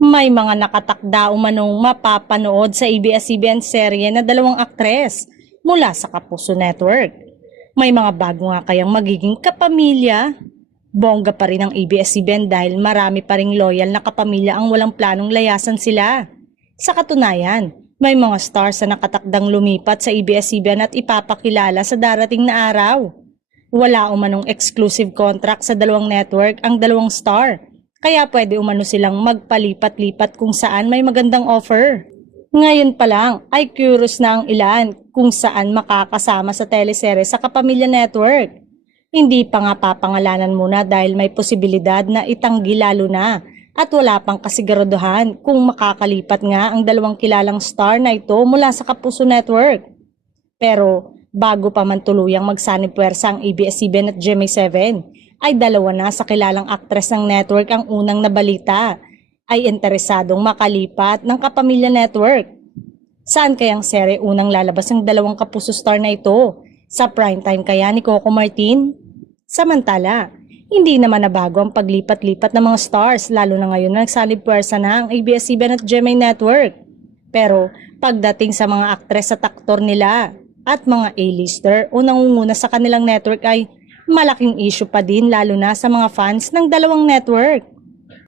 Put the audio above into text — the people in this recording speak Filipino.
May mga nakatakda umanong mapapanood sa ABS-CBN serye na dalawang aktres mula sa Kapuso Network. May mga bago nga kayang magiging kapamilya. Bongga pa rin ang ABS-CBN dahil marami pa ring loyal na kapamilya ang walang planong layasan sila. Sa katunayan, may mga stars na nakatakdang lumipat sa ABS-CBN at ipapakilala sa darating na araw. Wala umanong exclusive contract sa dalawang network ang dalawang star. Kaya pwede umano silang magpalipat-lipat kung saan may magandang offer. Ngayon pa lang ay curious na ang ilan kung saan makakasama sa teleserye sa Kapamilya Network. Hindi pa nga papangalanan muna dahil may posibilidad na itanggi lalo na at wala pang kasiguraduhan kung makakalipat nga ang dalawang kilalang star na ito mula sa Kapuso Network. Pero bago pa man tuluyang magsanib puwersa ang ABS-CBN at GMA7, ay dalawa na sa kilalang aktres ng network ang unang nabalita ay interesadong makalipat ng Kapamilya Network. Saan kayang serye unang lalabas ng dalawang Kapuso star na ito? Sa primetime kaya ni Coco Martin? Samantala, hindi naman nabago ang paglipat-lipat ng mga stars lalo na ngayon na nagsanib puwersa na ang ABS-CBN at GMA Network. Pero pagdating sa mga aktres at aktor nila at mga A-lister o nangunguna sa kanilang network ay malaking issue pa din lalo na sa mga fans ng dalawang network.